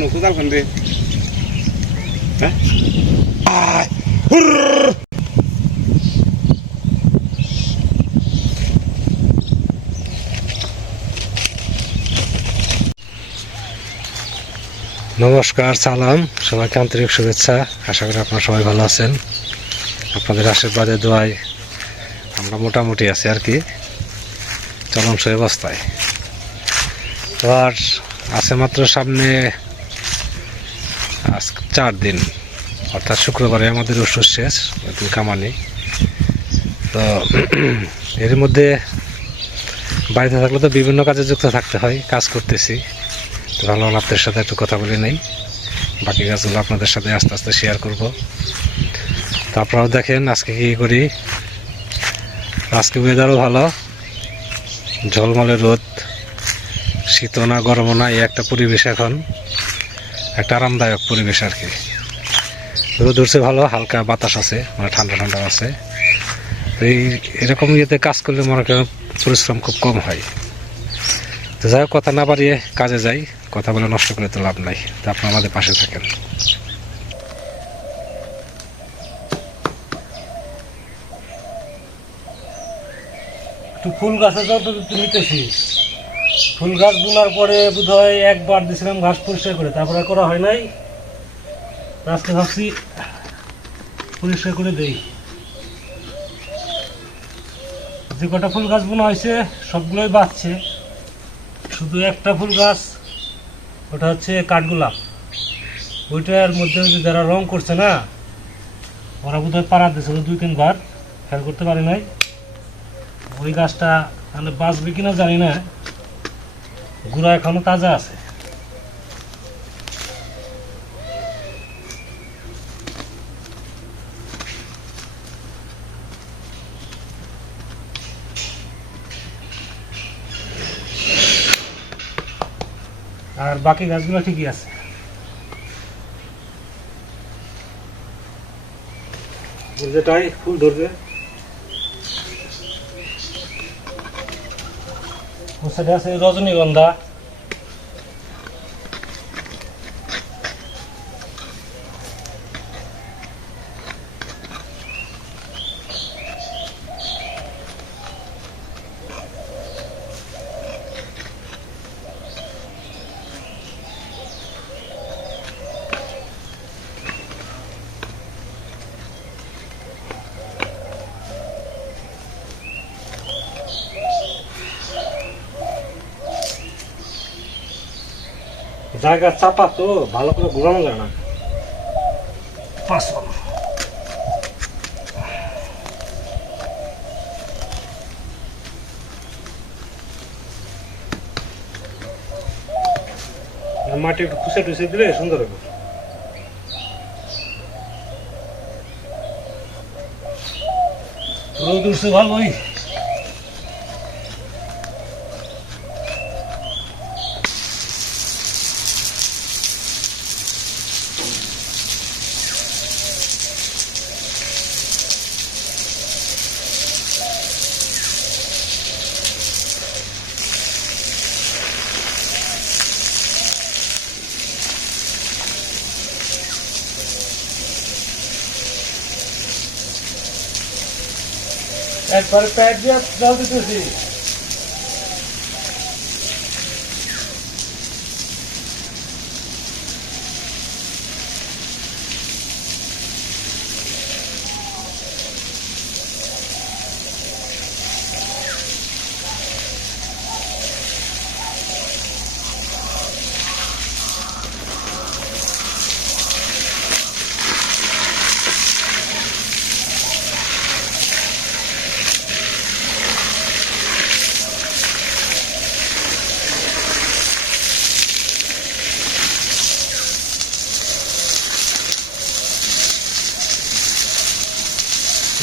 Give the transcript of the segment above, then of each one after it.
Anu kutal kan deh. Hah? নমস্কার, সালাম, সবাইকে আন্তরিক শুভেচ্ছা। আশা করি আপনারা সবাই ভালো আছেন। আপনাদের আশীর্বাদে দোয়ায় আমরা মোটামুটি আছি আর কি, চলনসই অবস্থায়। তো আর আছে মাত্র সামনে আজ 4 দিন, অর্থাৎ শুক্রবারে আমাদের ওষুধ শেষ, কামানি। তো এর মধ্যে বাড়িতে থাকলে তো বিভিন্ন কাজে যুক্ত থাকতে হয়, কাজ করতেছি। তো ভাবলাম আপনাদের সাথে একটু কথা বলে নেই, বাকি কাজগুলো আপনাদের সাথে আস্তে আস্তে শেয়ার করব। তো আপনারাও দেখেন আজকে কী করি। আজকে ওয়েদারও ভালো, ঝলমলে রোদ, শীতও না গরমও না, এই একটা পরিবেশ, এখন একটা আরামদায়ক পরিবেশ আর কি। রোদ উঠছে ভালো, হালকা বাতাস আছে, মানে ঠান্ডা ঠান্ডা আছে। তো এরকম ইয়েতে কাজ করলে মনে করেন পরিশ্রম খুব কম হয়। তো যাই হোক, কথা না বাড়িয়ে কাজে যাই, কথা বলে নষ্ট করে তো লাভ নাই। তো আপনারা আমাদের পাশে থাকেন। একটু ফুল গাছের যত্ন নিতেছি। ফুল গাছ বোনার পরে বোধহয় একবার দিয়েছিলাম ঘাস পরিষ্কার করে, তারপরে করা হয় নাই। আজকে ভাবছি পরিষ্কার করে দেই। যে কটা ফুল গাছ বোনা হয়েছে সবগুলোই বাঁচছে, শুধু একটা ফুল গাছ, ওটা হচ্ছে কাঠগোলাপ। ওইটার মধ্যে যারা রং করছে না, ওরা বোধহয় পাড়া দিয়েছিল 2-3 বার, খেয়াল করতে পারি নাই। ওই গাছটা তাহলে বাঁচবে কিনা জানি না, গুঁড়া এখনো তাজা আছে। আর বাকি গাছগুলো ঠিকই আছে। যেটাই ফুল ধরবে সেটা আছে রজনীগন্ধা। জায়গা চাপা তো, ভালো করে ঘুরানো যায় না। মাটি একটু খুঁচে টুসে দিলে সুন্দর হবে। রোদ উঠছে ভালোই। একবারে প্যাট দিয়ে জল দিতেছি।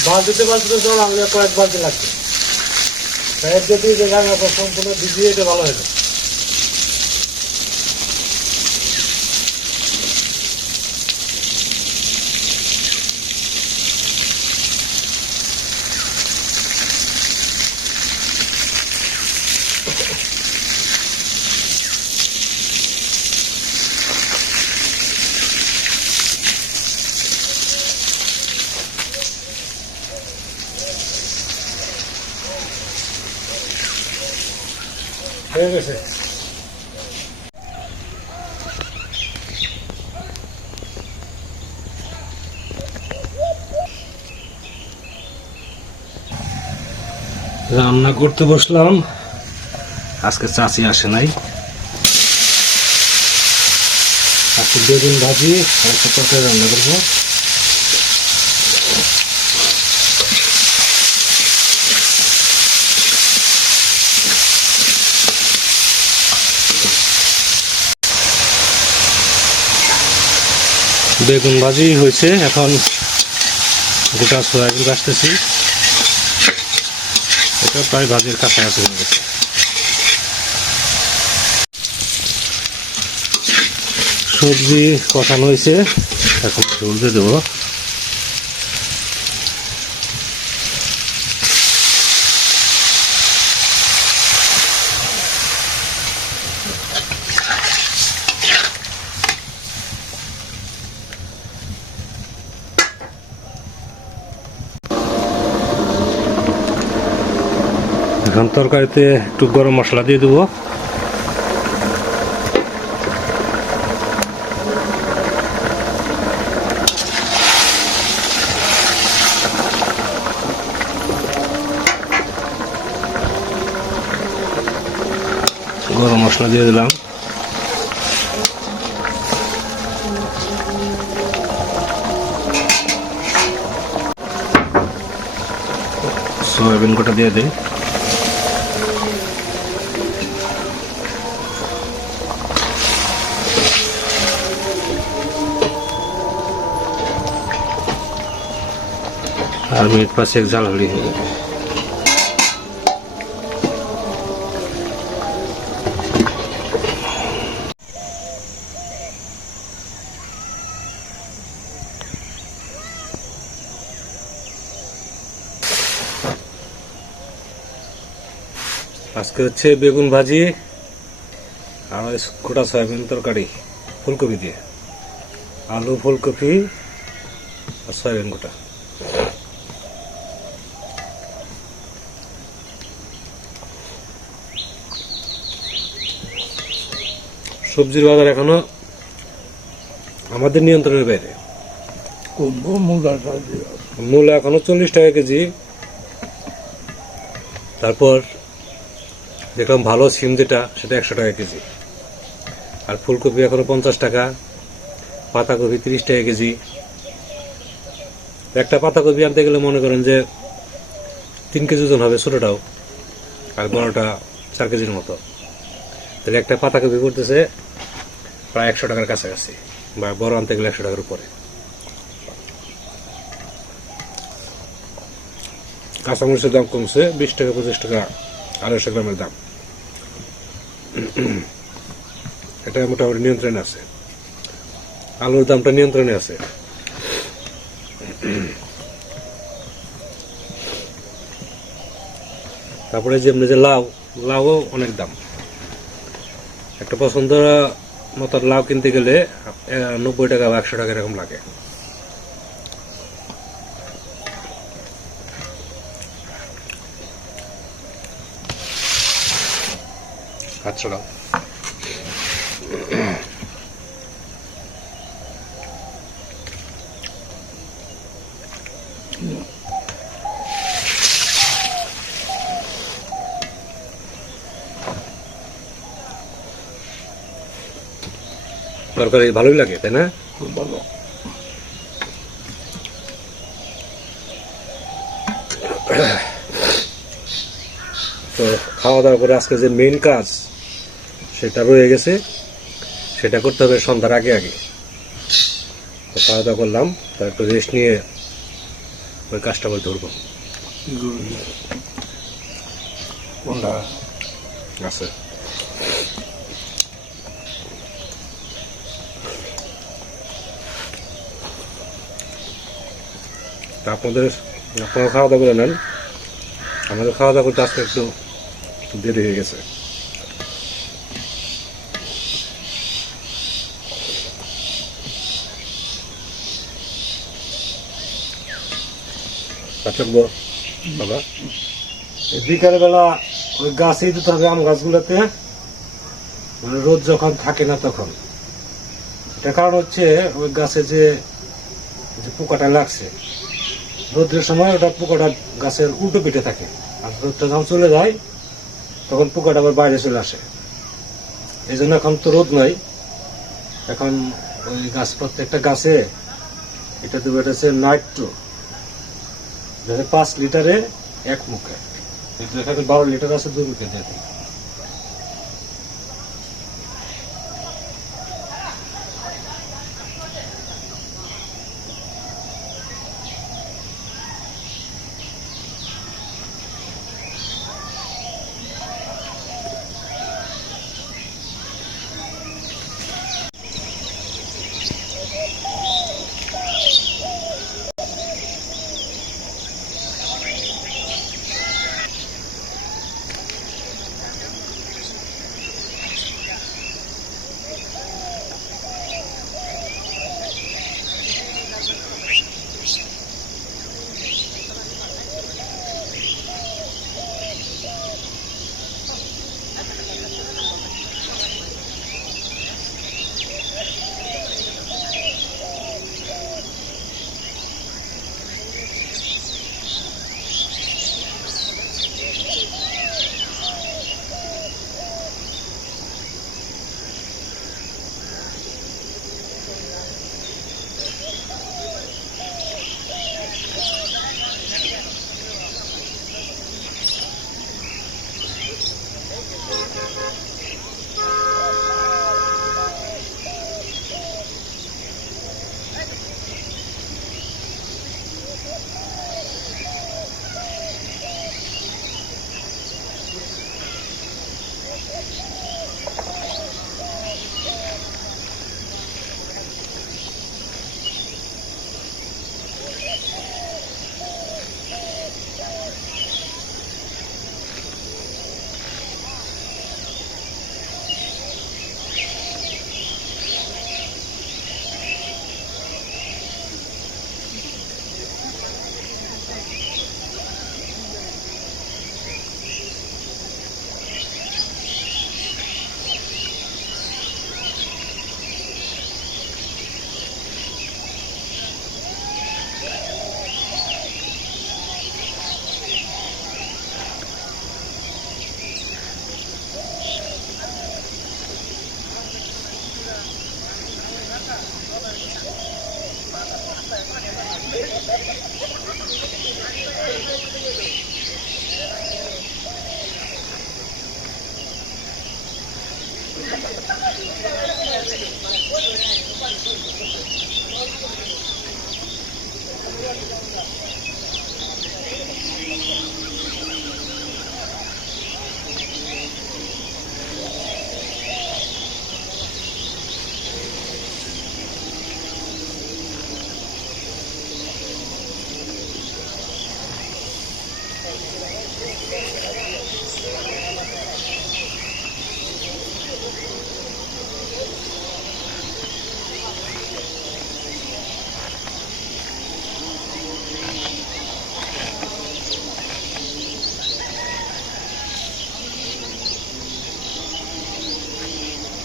বালতিতে জল আনলে কয়েক বালতি লাগবে। প্যাট যদি সম্পূর্ণ ভিজিয়ে এটা ভালো হয়ে যায়। হয়ে গেছে। রান্না করতে বসলাম, আজকে চাচি আসে নাই। আজকে বেগুন ভাজি আর একটা তরকারি রান্না করবো। বেগুন ভাজি হয়েছে, এখন গোটা সয়াবিন কাটতেছি। এটা প্রায় ভাজির কাছাকাছি হয়ে গেছে। সবজি কষানো হয়েছে, এখন ঝোল দিয়ে দেবো। এখন তরকারিতে একটু গরম মশলা দিয়ে দেবো। গরম মশলা দিয়ে দিলাম। সয়াবিন গোটা দিয়ে দিই। আর মিনিট 5 জাল হলেই হয়ে যাবে। আজকে হচ্ছে বেগুন ভাজি আর গোটা সয়াবিন তরকারি ফুলকপি দিয়ে, আলু ফুলকপি আর সয়াবিন গোটা। সবজির বাজার এখনো আমাদের নিয়ন্ত্রণের বাইরে। মূলা এখনো 40 টাকা কেজি। তারপর দেখলাম ভালো সিম যেটা, সেটা 100 টাকা কেজি। আর ফুলকপি এখনো 50 টাকা, পাতাকপি 30 টাকা কেজি। একটা পাতাকপি আনতে গেলে মনে করেন যে 3 কেজি ওজন হবে ছোটটাও, আর বড়টা 4 কেজির মতো। তাহলে একটা পাতাকপি করতেছে প্রায় 100 টাকার কাছাকাছি, বা বড় আনতে গেলে 100 টাকার উপরে। কাঁচামরিচের দাম কমছে, 20 টাকা 25 টাকা 250 গ্রামের দাম। এটা মোটামুটি নিয়ন্ত্রণে আছে। আলুর দামটা নিয়ন্ত্রণে আছে। তারপরে যেমনি যে লাউও অনেক দাম। একটা পছন্দ মতো লাউ কিনতে গেলে 90 টাকা বা 100 টাকা এরকম লাগে। আচ্ছা, তরকারি ভালোই লাগে, তাই না? ভালো। তো খাওয়া দাওয়া করে আজকে যে মেইন কাজ সেটা রয়ে গেছে, সেটা করতে হবে সন্ধ্যার আগে আগে। তো খাওয়া দাওয়া করলাম, তার একটু রেস্ট নিয়ে ওই কাজটা আবার ধরবো। আছে তা আপনারা খাওয়া দাওয়া করে নেন। আমাদের খাওয়া দাওয়া করতে আজকে একটু দেরি হয়ে গেছে। বাবা বিকালবেলা ওই গাছেই দিতে হবে, আম গাছগুলোতে মানে রোদ যখন থাকে না তখন। এটার কারণ হচ্ছে ওই গাছে যে পোকাটা লাগছে, রোদের সময় ওটা পোকাটা গাছের উল্টো পিঠে থাকে, আর রোদটা যখন চলে যায় তখন পোকাটা আবার বাইরে চলে আসে। এই জন্য এখন তো রোদ নাই, এখন ওই গাছ প্রত্যেকটা গাছে এটা দেবো, এটা হচ্ছে নাইট্রো, 5 লিটারে 1 মুখে, এখানে 12 লিটার আছে 2 মুখে দিয়ে দিই।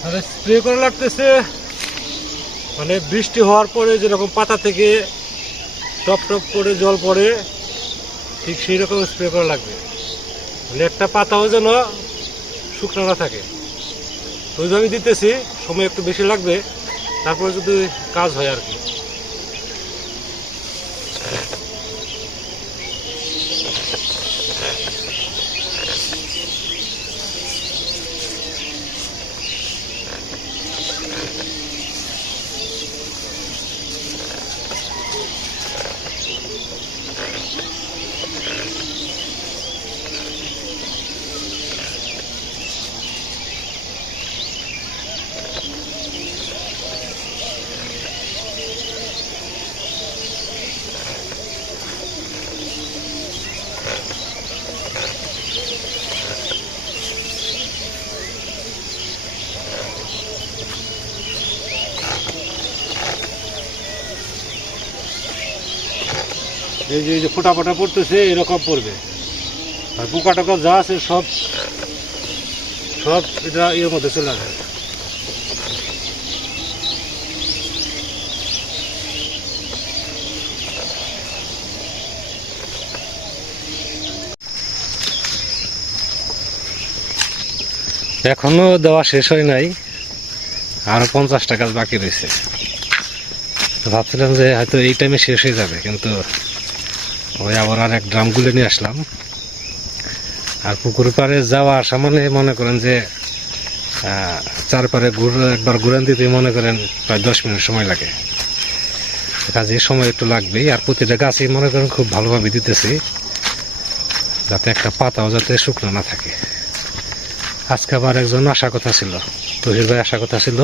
আর স্প্রে করা লাগতেছে, মানে বৃষ্টি হওয়ার পরে যেরকম পাতা থেকে টপ টপ করে জল পড়ে, ঠিক সেই রকম স্প্রে করা লাগবে, মানে একটা পাতাও যেন শুকনো না থাকে। তো ওইভাবে আমি দিতেছি, সময় একটু বেশি লাগবে, তারপরে যদি কাজ হয় আর কি। এই যে ফোটা ফোটা পড়তেছে, এরকম পড়বে, আর পোকা টোকা যা আছে সব এটা এর মধ্যে চলে আসবে। এখনো দেওয়া শেষ হয় নাই, আরো 50টা গাছ বাকি রয়েছে। তো ভাবছিলাম যে হয়তো এই টাইমে শেষ হয়ে যাবে, কিন্তু ওই আবার আর এক ড্রাম গুলে নিয়ে আসলাম। আর পুকুর পাড়ে যাওয়া আসা মানে মনে করেন যে চারপাড়ে একবার ঘুরান দিতে মনে করেন প্রায় 10 মিনিট সময় লাগে। কাজে সময় একটু লাগবেই। আর প্রতিটা গাছই মনে করেন খুব ভালোভাবে দিতেছি, যাতে একটা পাতাও যাতে শুকনো না থাকে। আজকে আবার একজন আসার কথা ছিল, তহির ভাই আসার কথা ছিল,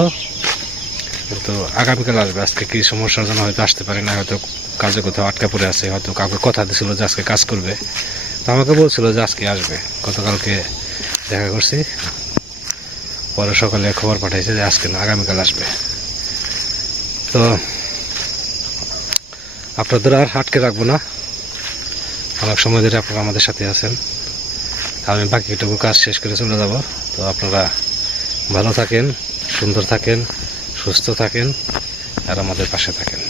কিন্তু আগামীকাল আসবে। আজকে কি সমস্যার জন্য হয়তো আসতে পারে না, হয়তো কাজে কোথাও আটকা পড়ে আছে, হয়তো কাউকে কথা দিয়েছিল যে আজকে কাজ করবে। তো আমাকে বলছিল যে আজকে আসবে, গতকালকে দেখা করছি, পরে সকালে খবর পাঠাইছে যে আজকে না আগামীকাল আসবে। তো আপনাদের আর আটকে রাখবো না, অনেক সময় ধরে আপনারা আমাদের সাথে আছেন। আমি বাকিটুকু কাজ শেষ করে চলে যাব। তো আপনারা ভালো থাকেন, সুন্দর থাকেন, সুস্থ থাকেন, আর আমাদের পাশে থাকেন।